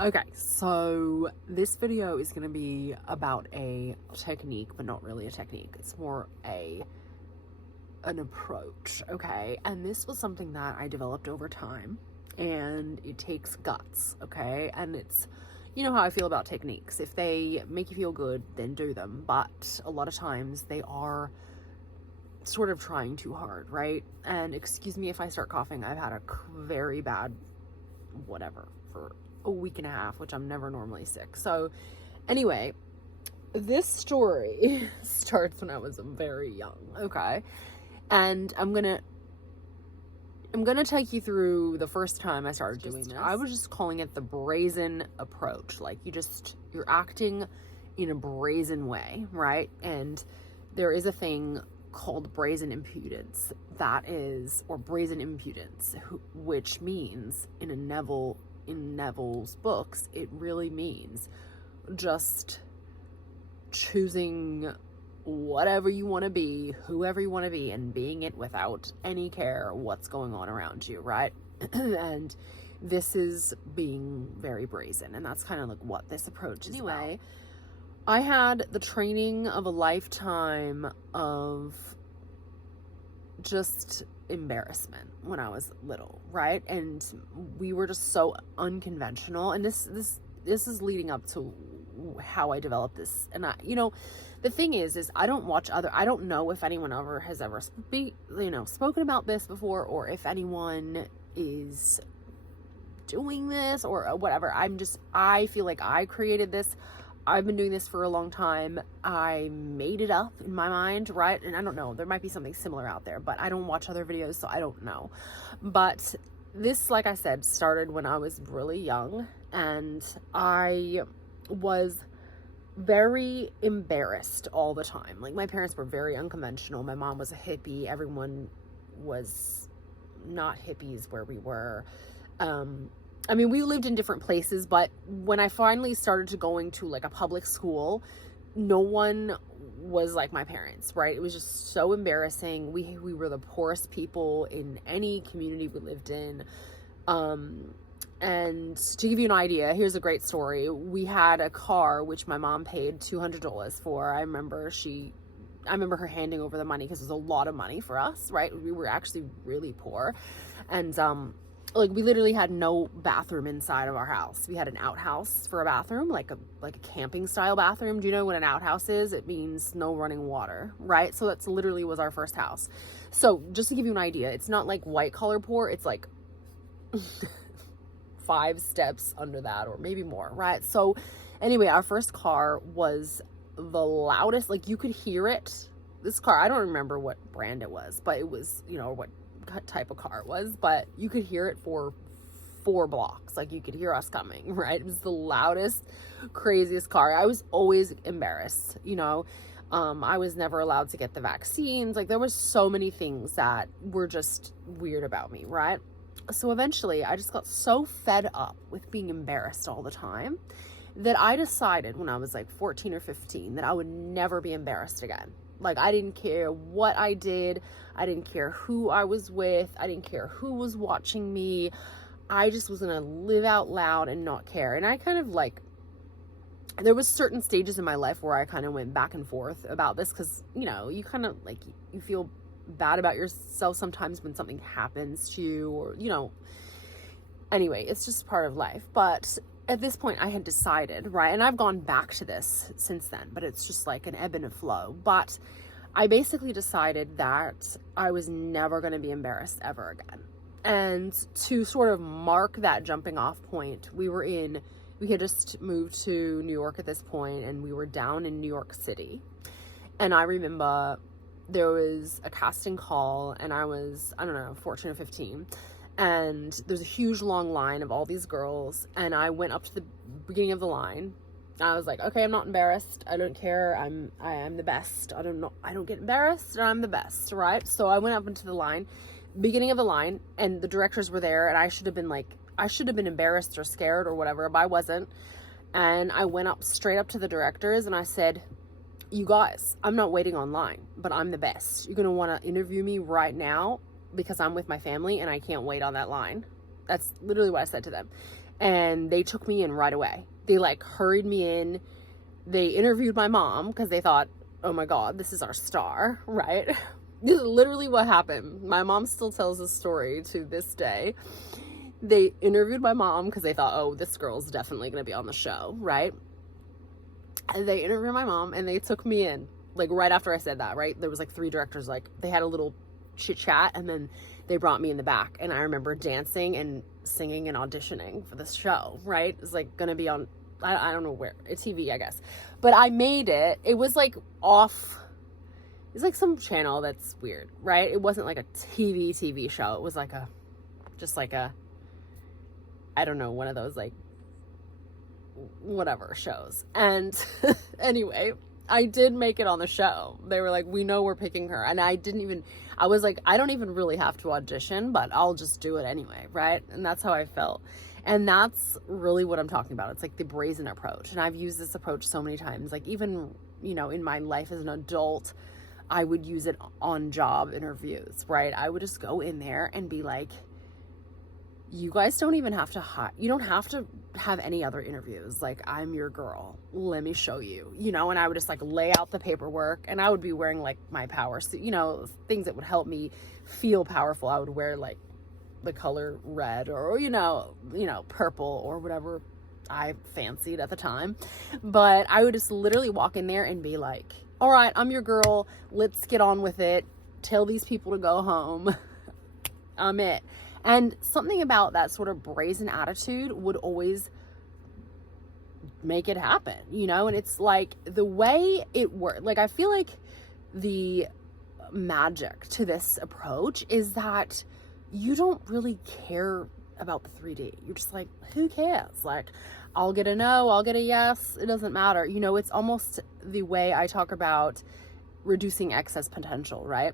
Okay, so this video is going to be about a technique, but not really a technique. It's more an approach, okay? And this was something that I developed over time, and it takes guts, okay? And it's, you know how I feel about techniques. If they make you feel good, then do them. But a lot of times they are sort of trying too hard, right? And excuse me if I start coughing. I've had a very bad whatever for a week and a half, which I'm never normally sick. So anyway, this story starts when I was very young, okay? And I'm gonna take you through the first time I started doing this. I was just calling it the brazen approach. Like you're acting in a brazen way, right? And there is a thing called brazen impudence, or brazen impudence, which means in Neville's books, it really means just choosing whatever you want to be, whoever you want to be, and being it without any care what's going on around you, right? And this is being very brazen, and that's kind of like what this approach is about. I had the training of a lifetime of just embarrassment when I was little, right? And we were just so unconventional, and this is leading up to how I developed this. And the thing is I don't know if anyone has ever spoken about this before, or if anyone is doing this or whatever. I feel like I created this. I've been doing this for a long time. I made it up in my mind, right? And I don't know, there might be something similar out there, but I don't watch other videos, so I don't know. But this, like I said, started when I was really young, and I was very embarrassed all the time. Like, my parents were very unconventional. My mom was a hippie. Everyone was not hippies where we were. We lived in different places, but when I finally started to going to like a public school, no one was like my parents, right? It was just so embarrassing. We were the poorest people in any community we lived in. And to give you an idea, here's a great story. We had a car, which my mom paid $200 for. I remember her handing over the money because it was a lot of money for us, right? We were actually really poor. And, we literally had no bathroom inside of our house. We had an outhouse for a bathroom, like a camping style bathroom. Do you know what an outhouse is? It means no running water, right? So that's literally was our first house. So just to give you an idea, it's not like white collar poor. It's like 5 steps under that, or maybe more, right? So anyway, our first car was the loudest. Like, you could hear it. This car, I don't remember what brand it was, but it was, what type of car it was, but you could hear it for 4 blocks. Like, you could hear us coming, right? It was the loudest, craziest car. I was always embarrassed, I was never allowed to get the vaccines. Like, there was so many things that were just weird about me, right? So eventually I just got so fed up with being embarrassed all the time that I decided when I was like 14 or 15 that I would never be embarrassed again. Like, I didn't care what I did. I didn't care who I was with. I didn't care who was watching me. I just was going to live out loud and not care. And I kind of there was certain stages in my life where I kind of went back and forth about this, because, you kind of you feel bad about yourself sometimes when something happens to you, or, anyway, it's just part of life. But at this point I had decided, right, and I've gone back to this since then, but it's just like an ebb and a flow. But I basically decided that I was never going to be embarrassed ever again. And to sort of mark that jumping off point, we had just moved to New York at this point, and we were down in New York City. And I remember there was a casting call, and I was, 14 or 15. And there's a huge long line of all these girls, and I went up to the beginning of the line. I was like, okay, I'm not embarrassed. I don't care. I am the best. I don't get embarrassed, and I'm the best, right? So I went up into the line, beginning of the line, and the directors were there, and I should have been embarrassed or scared or whatever, but I wasn't. And I went up straight up to the directors, and I said, you guys, I'm not waiting online, but I'm the best. You're going to want to interview me right now because I'm with my family and I can't wait on that line. That's literally what I said to them. and they took me in right away. They like hurried me in. They interviewed my mom because they thought, oh my God, this is our star, right? This is literally what happened. My mom still tells this story to this day. They interviewed my mom because they thought, oh, this girl's definitely going to be on the show, right? And they interviewed my mom and they took me in, like right after I said that, right? There was like 3 directors, like they had a little chit chat and then they brought me in the back. And I remember dancing and singing and auditioning for this show, right? It's like going to be on, I don't know where, it's TV, I guess. But I made it. It was like off, it's like some channel that's weird, right? It wasn't like a TV show. It was like just like a, I don't know, one of those like whatever shows. And anyway, I did make it on the show. They were like, we know we're picking her. And I was like, I don't even really have to audition, but I'll just do it anyway, right? And that's how I felt. And that's really what I'm talking about. It's like the brazen approach. And I've used this approach so many times. Like even, you know, in my life as an adult, I would use it on job interviews, right? I would just go in there and be like, you guys don't even have to you don't have to have any other interviews. Like, I'm your girl. Let me show you, you know? And I would just like lay out the paperwork, and I would be wearing like my power suit, you know, things that would help me feel powerful. I would wear like the color red or, you know, purple or whatever I fancied at the time. But I would just literally walk in there and be like, all right, I'm your girl. Let's get on with it. Tell these people to go home. I'm it. And something about that sort of brazen attitude would always make it happen, you know? And it's like the way it worked, like I feel like the magic to this approach is that you don't really care about the 3D. You're just like, who cares? Like, I'll get a no, I'll get a yes. It doesn't matter. You know, it's almost the way I talk about reducing excess potential, right?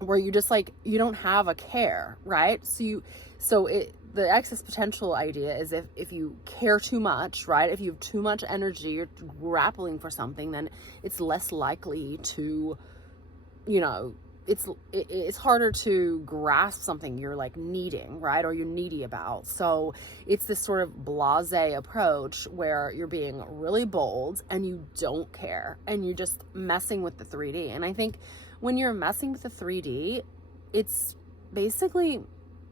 Where you just like, you don't have a care, right? The excess potential idea is if you care too much, right? If you have too much energy, you're grappling for something, then it's less likely to, you know, it's harder to grasp something you're like needing, right? Or you're needy about. So it's this sort of blasé approach where you're being really bold and you don't care and you're just messing with the 3D. And I think when you're messing with the 3D, it's basically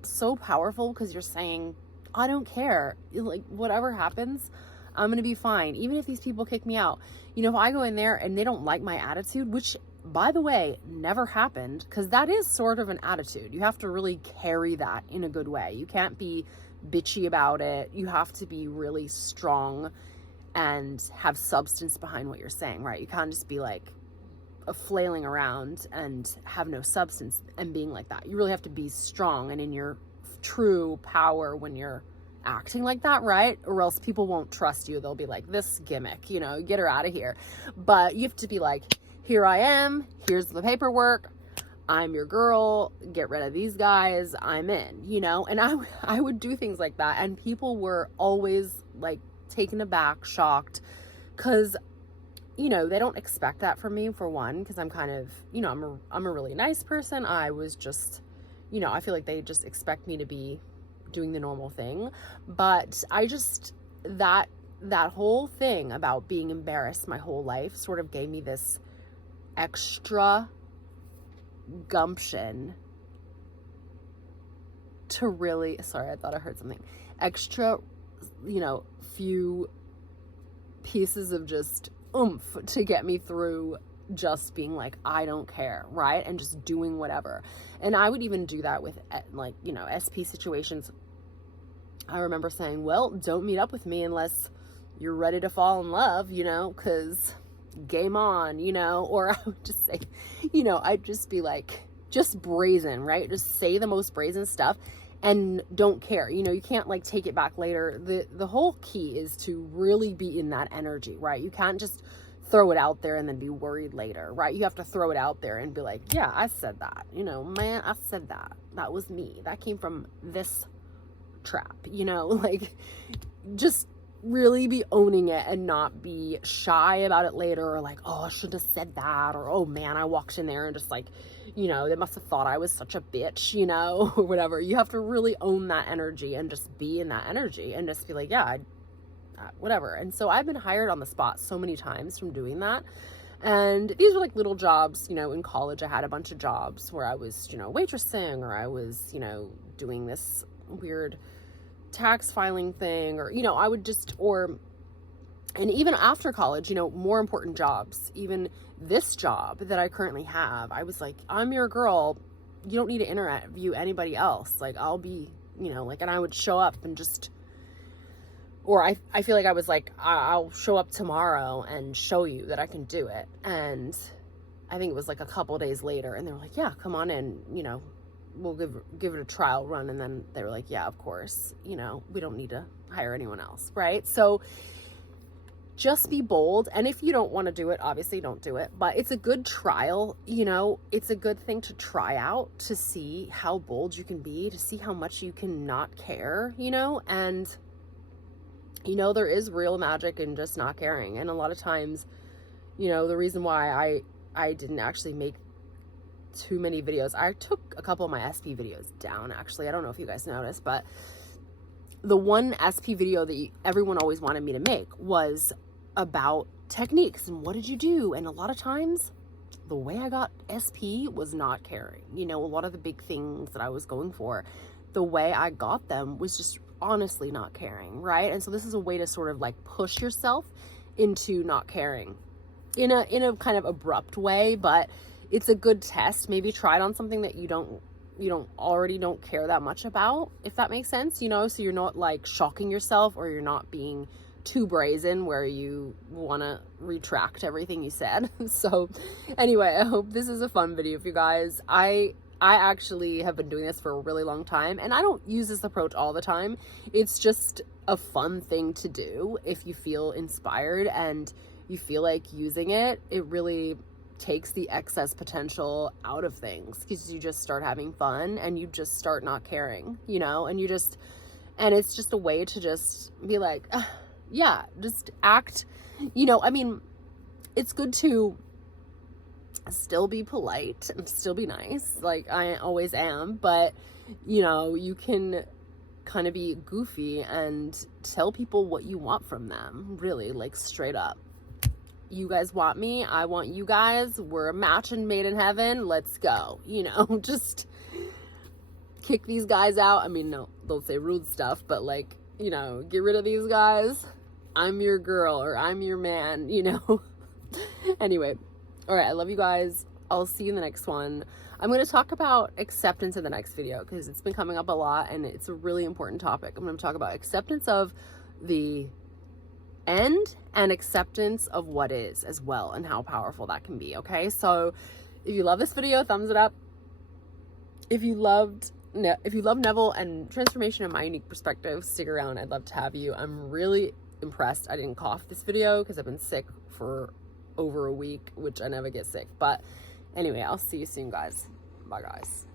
so powerful because you're saying, I don't care. Like, whatever happens, I'm going to be fine. Even if these people kick me out. You know, if I go in there and they don't like my attitude, which, by the way, never happened, because that is sort of an attitude. You have to really carry that in a good way. You can't be bitchy about it. You have to be really strong and have substance behind what you're saying, right? You can't just be like flailing around and have no substance and being like that. You really have to be strong and in your true power when you're acting like that, right? Or else people won't trust you. They'll be like, this gimmick, you know, get her out of here. But you have to be like, here I am, here's the paperwork, I'm your girl, get rid of these guys, I'm in, you know? And I would do things like that, and people were always like taken aback, shocked, because, you know, they don't expect that from me, for one, because I'm kind of, you know, I'm a really nice person. I was just, you know, I feel like they just expect me to be doing the normal thing. But I just, that whole thing about being embarrassed my whole life sort of gave me this extra gumption to really, sorry, I thought I heard something, extra, you know, few pieces of just oomph to get me through just being like, I don't care, right? And just doing whatever. And I would even do that with, like, you know, SP situations. I remember saying, well, don't meet up with me unless you're ready to fall in love, you know, because game on, you know. Or I would just say, you know, I'd just be like, just brazen, right? Just say the most brazen stuff and don't care. You know, you can't like take it back later. The whole key is to really be in that energy, right? You can't just throw it out there and then be worried later, right? You have to throw it out there and be like, yeah, I said that, you know, man, I said that. That was me. That came from this trap, you know, like, just really be owning it and not be shy about it later, or like, oh, I should have said that, or oh man, I walked in there and just like, you know, they must have thought I was such a bitch, you know, or whatever. You have to really own that energy and just be in that energy and just be like, yeah, whatever. And so I've been hired on the spot so many times from doing that. And these were like little jobs, you know. In college I had a bunch of jobs where I was, you know, waitressing, or I was, you know, doing this weird tax filing thing, or, you know, I would just, and even after college, you know, more important jobs, even this job that I currently have, I was like, I'm your girl. You don't need to interview anybody else. Like, I'll be, you know, like, and I would show up and just, or I feel like I was like, I'll show up tomorrow and show you that I can do it. And I think it was like a couple days later, and they were like, yeah, come on in, you know, we'll give it a trial run. And then they were like, yeah, of course, you know, we don't need to hire anyone else, right? So just be bold. And if you don't want to do it, obviously don't do it, but it's a good trial, you know. It's a good thing to try out, to see how bold you can be, to see how much you can not care, you know. And you know, there is real magic in just not caring. And a lot of times, you know, the reason why I didn't actually make too many videos, I took a couple of my SP videos down, actually. I don't know if you guys noticed, but the one SP video that everyone always wanted me to make was about techniques and what did you do. And a lot of times the way I got SP was not caring. You know, a lot of the big things that I was going for, the way I got them was just honestly not caring, right? And so this is a way to sort of like push yourself into not caring in a kind of abrupt way, but it's a good test. Maybe try it on something that you don't care that much about, if that makes sense, you know, so you're not like shocking yourself, or you're not being too brazen where you want to retract everything you said. So anyway, I hope this is a fun video for you guys. I actually have been doing this for a really long time, and I don't use this approach all the time. It's just a fun thing to do if you feel inspired and you feel like using it. It really takes the excess potential out of things, because you just start having fun and you just start not caring, you know, and it's just a way to just be like, yeah, just act, you know. I mean, it's good to still be polite and still be nice, like I always am, but you know, you can kind of be goofy and tell people what you want from them, really, like straight up. You guys want me, I want you guys, we're a match and made in heaven, let's go, you know. Just kick these guys out. I mean, no, don't say rude stuff, but like, you know, get rid of these guys. I'm your girl, or I'm your man, you know. Anyway, all right, I love you guys. I'll see you in the next one. I'm going to talk about acceptance in the next video, because it's been coming up a lot and it's a really important topic. I'm going to talk about acceptance of the end and acceptance of what is as well, and how powerful that can be. Okay, so if you love this video, thumbs it up. If you love Neville and transformation in my unique perspective, stick around. I'd love to have you. I'm really impressed I didn't cough this video, because I've been sick for over a week, which I never get sick. But anyway, I'll see you soon, guys. Bye, guys.